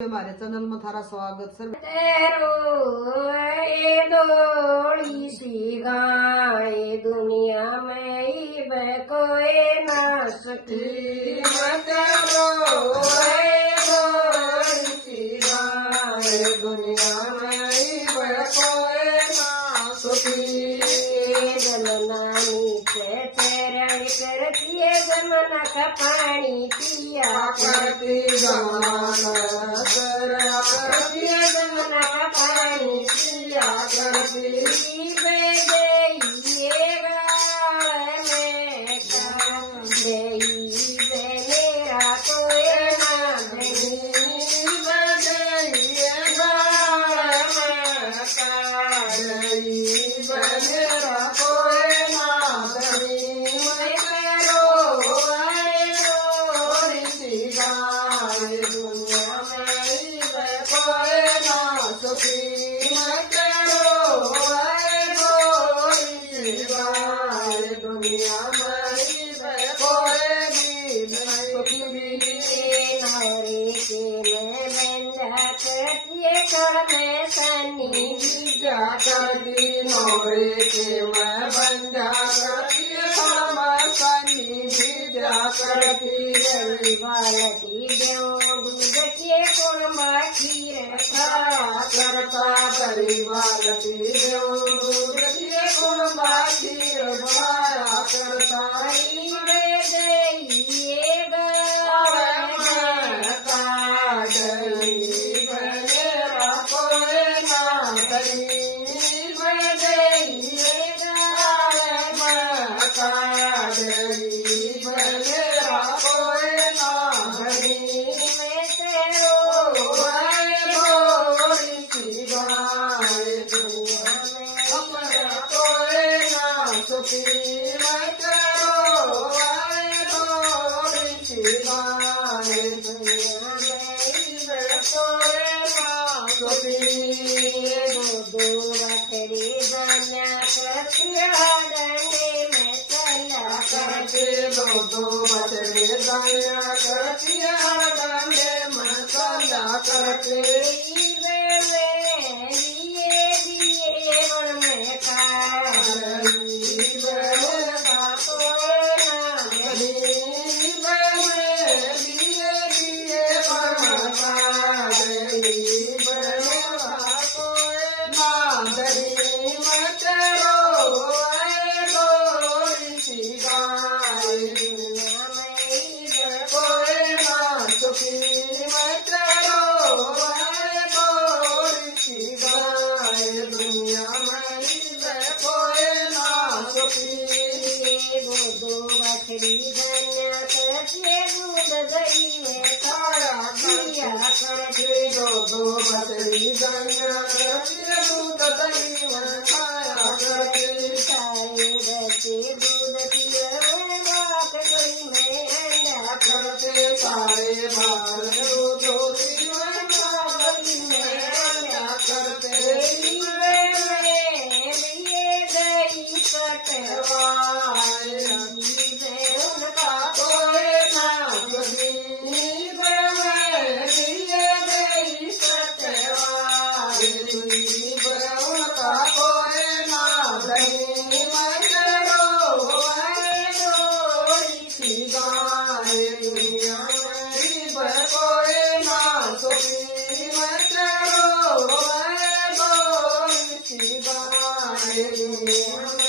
हमारे चैनल में थारा स्वागत सर। दौड़ी सी गाय दुनिया में कोई ना सकी मत दौड़ी सी गाय दुनिया में कोई ना सकी जमना नीचे चरण करती है जमना का पानी पिया करती जमना पानी पिया करती मेरा कोई ना करती नौरे के मैं बंदा करती सनी बीजा करती बालती दूध के कुर्मा खीर करता बड़ी बालती दूध के कुर्मा खीर भाया करता दो बचड़े दाया करती डंडे मसाला करते दो बचड़ी गंगा करती दूध दही खाया करती सारे बच्चे दूध पिए बात कोई में अंडा करते सारे बाल दूध में अंडा करते दही कटवाए उनका कोई ना Bye.